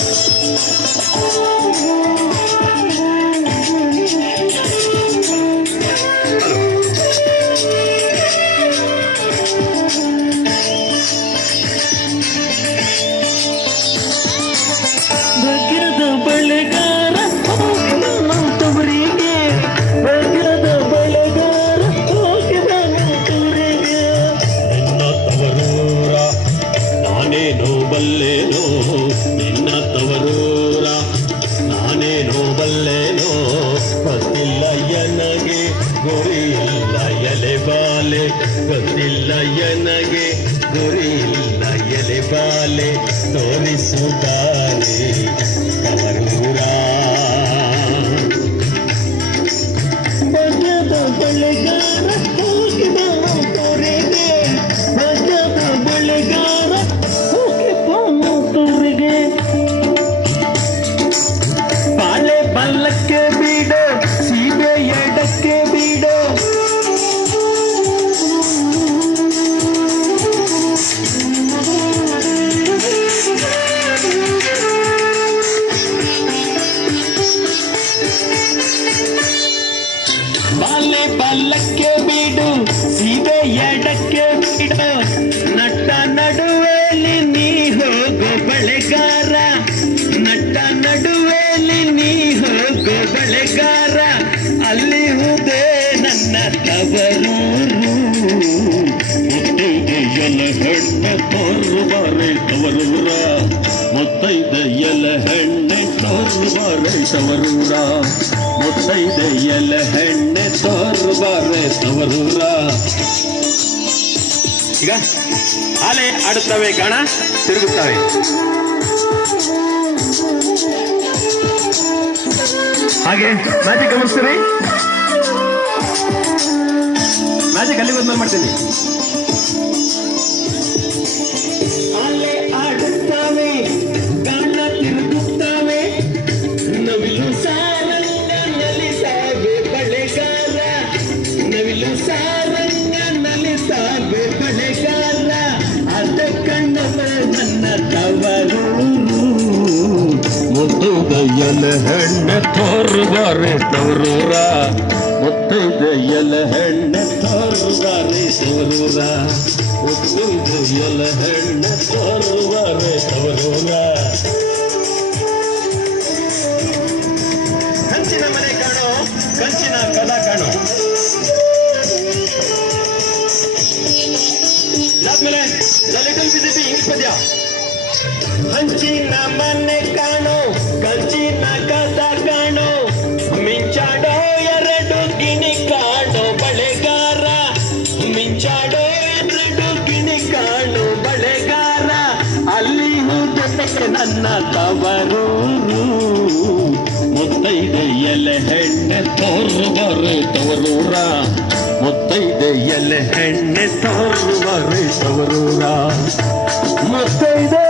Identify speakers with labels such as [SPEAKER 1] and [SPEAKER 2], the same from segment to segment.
[SPEAKER 1] Música ಎದುರಿಲ್ಲಯಲೆ ಬಾಲೆ ತೋರಿಸುತ್ತಾನೆ
[SPEAKER 2] ಅವರೂರ ಬಣ್ಣದ ಬಳಿಗ ಬಾಲೆ ಬಲ್ಲಕ್ಕೆ ಬೀಡು ಸೀದೆ ಎಡಕ್ಕೆ ಬಿಡು. ನಟ್ಟ ನಡುವೆಲಿ ನೀ ಹೋಗೋ ಬಳೆಗಾರ. ನಟ್ಟ ನಡುವೆಲಿ ನೀ ಹೋಗೋ ಬಳೆಗಾರ. ಅಲ್ಲಿ ಹುದೇ ನನ್ನ ತವರೂರು
[SPEAKER 1] ಮುತ್ತೈದೆ ಎಲ ಹೆಣ್ಣೆ ತೋರುಬಾರೆ ತವರೂರ ಮುತ್ತೈದೆ ಎಲ ಹೆಣ್ಣೆ ತೋರುಬಾರೆ ತವರೂರ ಮುತ್ತೈದೆ ಎಲ ಹೆಣ್ಣೆ ತೋರುಬಾರೆ ತವರೂರ.
[SPEAKER 3] ಈಗ ಅಲೆ ಆಡುತ್ತವೆ ಗಣ, ತಿರುಗುತ್ತವೆ. ಹಾಗೆ ಮ್ಯಾಜಿಕ್ ಗಮನಿಸ್ತೀರಿ? ಮ್ಯಾಜಿಕ್ ಅಲ್ಲಿ ಬಂದ್ಮೇಲೆ ಮಾಡ್ತೀನಿ.
[SPEAKER 1] ಮುತ್ತೈದೆಯಲ ಹೆಣ್ಣೆ ತೋರುಗಾರೆ ತವರೂರ ಮುತ್ತೈದೆಯಲ ಹೆಣ್ಣೆ ತೋರುಗಾರೆ ತವರೂರ ಮುತ್ತೈದೆಯಲ ಹೆಣ್ಣೆ ತೋರುಗಾರೆ ತವರೂರ
[SPEAKER 3] ಕಂಚಿನ ಮನೆ ಕಾಣೋ ಕಂಚಿನ ಕದ ಕಾಣೋ ಮೇಲೆ ದ ಲಿಟಲ್ ಬಿಜೆಪಿ ಹಿಂಗ್ ಪದ್ಯ
[SPEAKER 2] ಹಂಚಿನ ಮನೆ ಕಾಣೋ ಕಂಚಿನ ಕದ ಕಾಣೋ, ಮಿಂಚಾಡೋ ಎರಡು ಗಿಣಿ ಕಾಣೋ ಬಳೆಗಾರ. ಮಿಂಚಾಡೋ ಎರಡು ಗಿಣಿ ಕಾಣೋ ಬಳೆಗಾರ. ಅಲ್ಲಿ ಹೋದಕ್ಕೆ ನನ್ನ ತವರು.
[SPEAKER 1] ಮುತ್ತೈದೆ ಎಲೆ ಹೆಣ್ಣೆ ತೋರುಬಾರೆ ತವರೂರ. ಮುತ್ತೈದೆ ಎಲೆ ಹೆಣ್ಣೆ ತೋರುಬಾರೆ ತವರೂರ.
[SPEAKER 2] ಮುತ್ತೈದೆ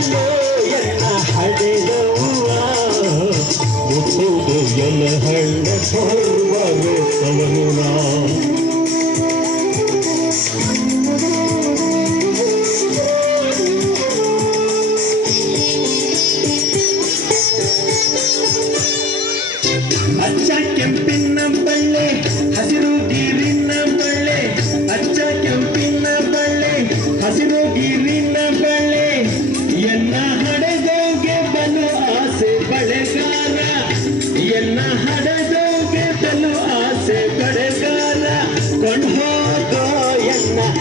[SPEAKER 2] ಕಂಡು ಎನ್ನ ಹಡೆದವ್ವ ಮುಟ್ಟುವುದು ಎನ್ನ ಹಳ್ಳ ಬರುವವೇ ಅವನು ನಾವು ಹಚ್ಚ ಕೆಂಪಿನ ಬಳ್ಳೆ ಹಸಿರು
[SPEAKER 1] ಗಿರಿ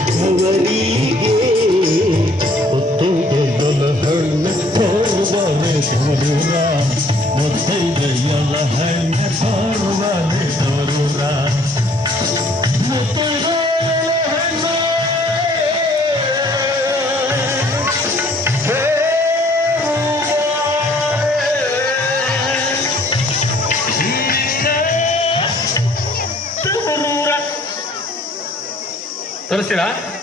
[SPEAKER 1] Kavali
[SPEAKER 3] Torcerá?